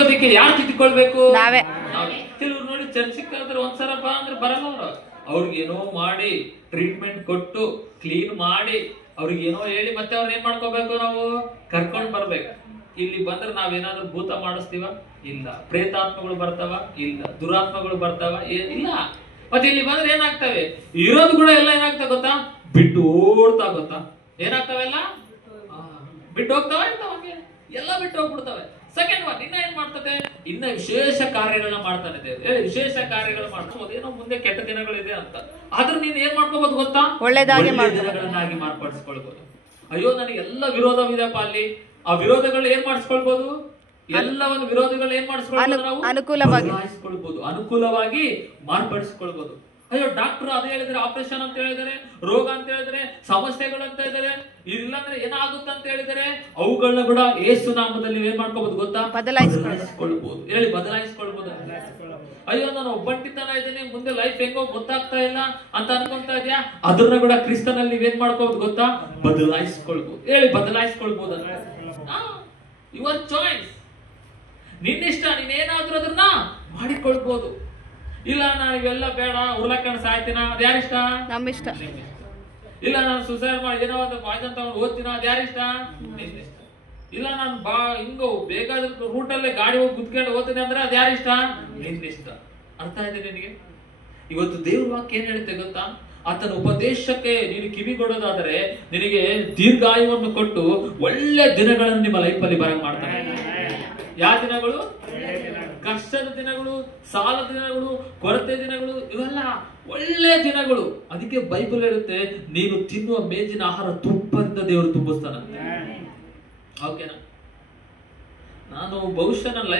ಯಾರು ತಿದ್ದುಕೊಳ್ಬೇಕು? ನಾವೇ. ಕೆಲವ್ರು ನೋಡಿ ಚರ್ಚಿಗೆ ಕರೆದ್ರೆ ಒಂದ್ಸಲ ಬಾ ಅಂದ್ರೆ ಬರಲ್ಲ ಅವರು. ಅವ್ರಿಗೇನೋ ಮಾಡಿ ಟ್ರೀಟ್ಮೆಂಟ್ ಕೊಟ್ಟು ಕ್ಲೀನ್ ಮಾಡಿ ಅವ್ರಿಗೇನೋ ಹೇಳಿ ಮತ್ತೆ ಅವ್ರ ಏನ್ ಮಾಡ್ಕೋಬೇಕು, ನಾವು ಕರ್ಕೊಂಡ್ ಬರ್ಬೇಕು. ಇಲ್ಲಿ ಬಂದ್ರೆ ನಾವೇನಾದ್ರೂ ಭೂತ ಮಾಡಿಸ್ತೀವ? ಇಲ್ಲ. ಪ್ರೇತಾತ್ಮಗಳು ಬರ್ತಾವ? ಇಲ್ಲ. ದುರಾತ್ಮಗಳು ಬರ್ತಾವ? ಇಲ್ಲ. ಮತ್ತೆ ಇಲ್ಲಿ ಬಂದ್ರೆ ಏನಾಗ್ತವೆ? ಇರೋದು ಕೂಡ ಎಲ್ಲ ಏನಾಗ್ತಾ ಗೊತ್ತಾ? ಬಿಟ್ಟು ಓಡ್ತಾ ಗೊತ್ತಾ? ಏನಾಗ್ತಾವೆಲ್ಲ ಬಿಟ್ಟು ಹೋಗ್ತಾವ ಇರ್ತಾವ, ಎಲ್ಲ ಬಿಟ್ಟು ಹೋಗ್ಬಿಡ್ತವೆ. ಸೆಕೆಂಡ್ ಒನ್ ಇನ್ನ ಏನ್ ಮಾಡ್ತದೆ? ಇನ್ನ ವಿಶೇಷ ಕಾರ್ಯಗಳನ್ನ ಮಾಡ್ತಾನೆ ದೇವ್ರು. ಹೇಳಿ, ವಿಶೇಷ ಕಾರ್ಯಗಳು ಮಾಡ್ಬೋದು. ಏನೋ ಮುಂದೆ ಕೆಟ್ಟ ದಿನಗಳಿದೆ ಅಂತ, ಆದ್ರೂ ನೀನ್ ಏನ್ ಮಾಡ್ಕೋಬಹುದು ಗೊತ್ತಾ? ಒಳ್ಳೆದಾಗಿ ದಿನಗಳನ್ನಾಗಿ ಮಾರ್ಪಡಿಸ್ಕೊಳ್ಬಹುದು. ಅಯ್ಯೋ ನನಗೆ ಎಲ್ಲ ವಿರೋಧವಿದೆಪ್ಪ, ಅಲ್ಲಿ ಆ ವಿರೋಧಗಳು ಏನ್ ಮಾಡಿಸ್ಕೊಳ್ಬಹುದು? ಎಲ್ಲವನ್ನು ವಿರೋಧಗಳು ಏನ್ ಮಾಡಿಸ್ಕೊಳ್ಬಹುದು? ನಾವು ಅನುಕೂಲವಾಗಿ ಅನುಕೂಲವಾಗಿ ಮಾರ್ಪಡಿಸ್ಕೊಳ್ಬಹುದು. ಅಯ್ಯೋ ಡಾಕ್ಟರ್ ಅದೇ ಹೇಳಿದ್ರೆ, ಆಪರೇಷನ್ ಅಂತ ಹೇಳಿದರೆ, ರೋಗ ಅಂತ ಹೇಳಿದ್ರೆ, ಸಮಸ್ಯೆಗಳು ಅಂತ ಹೇಳಿದರೆ, ಇಲ್ಲಾಂದ್ರೆ ಏನಾಗುತ್ತೆ ಅಂತ ಹೇಳಿದರೆ, ಅವುಗಳನ್ನ ಕೂಡ ಯೇಸು ನಾಮದಲ್ಲಿ ಏನ್ ಮಾಡ್ಕೋಬಹುದು ಗೊತ್ತಾ? ಬದಲಾಯಿಸ್ಕೊಳ್ಬಹುದು. ಹೇಳಿ, ಬದಲಾಯಿಸ್ಕೊಳ್ಬಹುದು. ಅಯ್ಯೋ ನಾನು ಒಬ್ಬಂಟಿತನ ಇದ್ದೀನಿ, ಮುಂದೆ ಲೈಫ್ ಹೆಂಗೋ ಗೊತ್ತಾಗ್ತಾ ಇಲ್ಲ ಅಂತ ಅನ್ಕೊಂತಾ ಇದೆಯಾ? ಅದನ್ನ ಕೂಡ ಕ್ರಿಸ್ತನಲ್ಲಿ ಏನ್ ಮಾಡ್ಕೋಬಹುದು ಗೊತ್ತಾ? ಬದಲಾಯಿಸ್ಕೊಳ್ಬಹುದು. ಹೇಳಿ, ಬದಲಾಯಿಸ್ಕೊಳ್ಬಹುದು. Your choice, ನಿನ್ನಿಷ್ಟ. ನೀನೇನಾದ್ರೂ ಅದನ್ನ ಮಾಡಿಕೊಳ್ಬಹುದು. ಇಲ್ಲ ನಾನು ಇವೆಲ್ಲ ಬೇಡ, ಉರ್ಲಕ್ಕಂಡ್ ಸಾಯ್ತೀನ, ಅದ್ಯಾರಿಷ್ಟ? ನಮ್ಮಿಷ್ಟ. ಇಲ್ಲ ನಾನು ಸುಸೈಡ್ ಮಾಡಿ ಏನೋ ಒಂದು ಪಾಯ್ಸನ್ ತಗೊಂಡು ಓದ್ತೀನ, ಅದ್ಯಾರಿಷ್ಟ? ನಿನ್ನಿಷ್ಟ. ಇಲ್ಲ ನಾನು ಹಿಂಗೋ ಬೇಕಾದ ರೂಟಲ್ಲೇ ಗಾಡಿ ಹೋಗಿ ಕುತ್ಕೊಂಡು ಓದ್ತೀನಿ ಅಂದ್ರೆ ಅದ್ಯಾರಿಷ್ಟ? ನಿನ್ನಿಷ್ಟ. ಅರ್ಥ ಆಯ್ತು ನಿನಗೆ? ಇವತ್ತು ದೇವ್ರ ವಾಕ್ಯ ಏನ್ ಹೇಳುತ್ತೆ ಗೊತ್ತಾ? ಆತನ ಉಪದೇಶಕ್ಕೆ ನೀನು ಕಿವಿಗೊಡೋದಾದರೆ ನಿನಗೆ ದೀರ್ಘಾಯುವನ್ನು ಕೊಟ್ಟು ಒಳ್ಳೆ ದಿನಗಳನ್ನು ನಿಮ್ಮ ಲೈಫ್ ಅಲ್ಲಿ ಬರಂಗ್ ಮಾಡ್ತಾನೆ. ಯಾವ ದಿನಗಳು? ಕಷ್ಟದ ದಿನಗಳು, ಸಾಲದ ದಿನಗಳು, ಕೊರತೆ ದಿನಗಳು, ಇವೆಲ್ಲ ಒಳ್ಳೆ ದಿನಗಳು. ಅದಕ್ಕೆ ಬೈಬಲ್ ಹೇಳುತ್ತೆ, ನೀನು ತಿನ್ನುವ ಮೇಜಿನ ಆಹಾರ ತುಪ್ಪದಿಂದ ದೇವರು ತುಂಬಿಸ್ತಾನಂತೆ. ಓಕೆನಾ? ನಾನು ಬಹುಶಃ ನನ್ನ